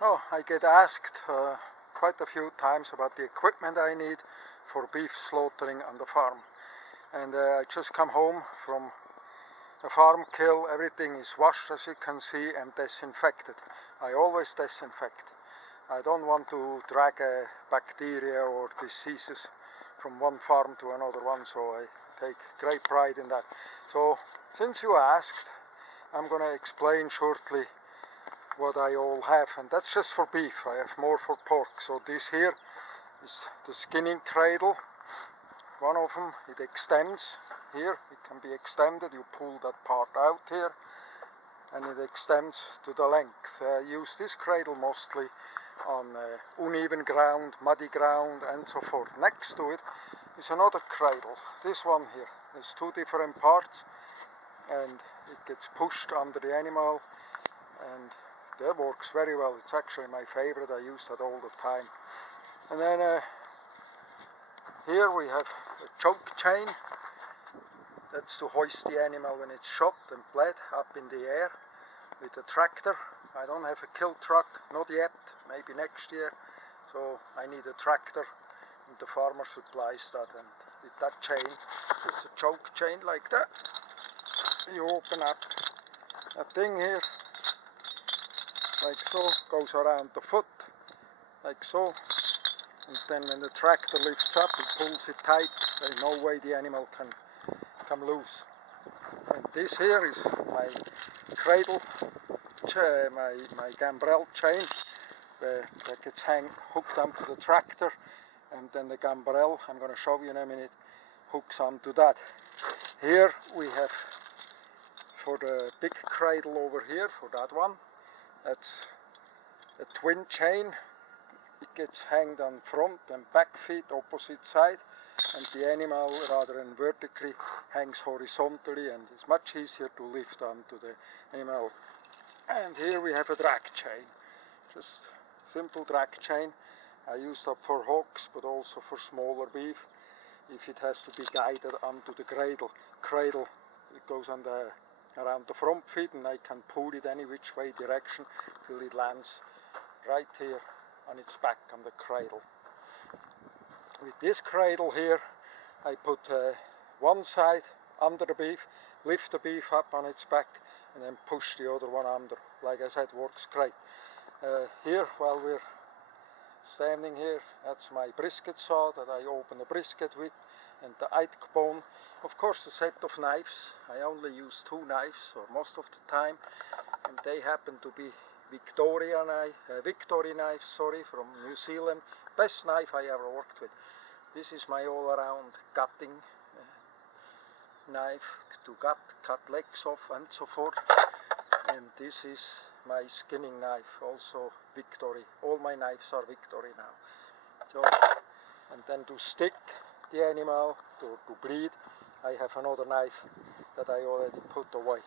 Oh, I get asked quite a few times about the equipment I need for beef slaughtering on the farm. And I just come home from a farm kill. Everything is washed, as you can see, and disinfected. I always disinfect. I don't want to drag bacteria or diseases from one farm to another one, so I take great pride in that. So, since you asked, I'm going to explain shortly what I all have, and that's just for beef. I have more for pork. So this here is the skinning cradle. One of them, it extends here. It can be extended. You pull that part out here and it extends to the length. I use this cradle mostly on uneven ground, muddy ground, and so forth. Next to it is another cradle. This one here. There's two different parts, and it gets pushed under the animal, and that works very well. It's actually my favorite. I use that all the time. And then here we have a choke chain. That's to hoist the animal when it's shot and bled up in the air with a tractor. I don't have a kill truck, not yet, maybe next year. So I need a tractor, and the farmer supplies that. And with that chain, just a choke chain like that, you open up a thing here, like so, goes around the foot, like so, and then when the tractor lifts up, it pulls it tight. There is no way the animal can come loose. And this here is my cradle, my gambrel chain, that gets hooked onto the tractor, and then the gambrel, I'm going to show you in a minute, hooks onto that. Here we have, for the big cradle over here, for that one, that's a twin chain. It gets hanged on front and back feet, opposite side, and the animal, rather than vertically, hangs horizontally, and it's much easier to lift onto the animal. And here we have a drag chain, just simple drag chain. I use that for hogs, but also for smaller beef, if it has to be guided onto the cradle. It goes on around the front feet, and I can pull it any which way direction till it lands right here on its back on the cradle. With this cradle here, I put one side under the beef, lift the beef up on its back, and then push the other one under. Like I said, works great. Here, while we're standing here, that's my brisket saw that I open the brisket with, and the Eidk bone. Of course, a set of knives. I only use two knives, or most of the time, and they happen to be Victory knives, from New Zealand. Best knife I ever worked with. This is my all-around cutting knife to cut legs off and so forth. And this is my skinning knife, also Victory. All my knives are Victory now. So, and then to stick the animal, to bleed, I have another knife that I already put away.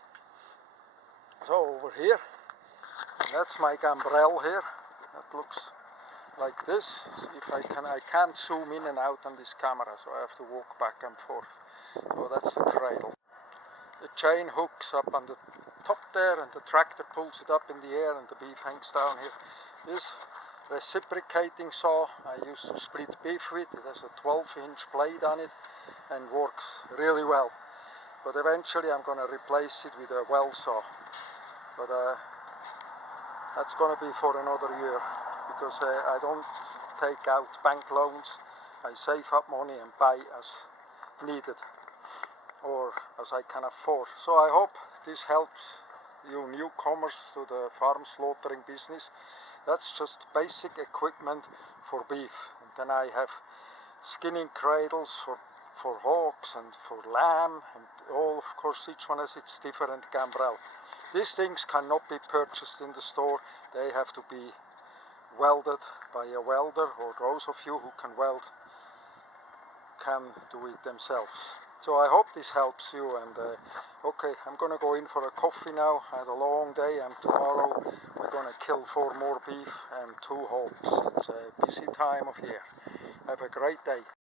So over here, that's my gambrel here. That looks like this. If I can't zoom in and out on this camera, so I have to walk back and forth. So that's the cradle. The chain hooks up on the top there, and the tractor pulls it up in the air, and the beef hangs down here. This reciprocating saw I used to split beef with. It has a 12-inch blade on it and works really well. But eventually I'm going to replace it with a well saw. But that's going to be for another year, because I don't take out bank loans. I save up money and buy as needed, or as I can afford. So I hope this helps you newcomers to the farm slaughtering business. That's just basic equipment for beef. And then I have skinning cradles for hogs and for lamb, and all, of course, each one has its different gambrel. These things cannot be purchased in the store. They have to be welded by a welder, or those of you who can weld can do it themselves. So I hope this helps you, and okay, I'm gonna go in for a coffee now. I had a long day, and tomorrow we're gonna kill 4 more beef and 2 hogs. It's a busy time of year. Have a great day.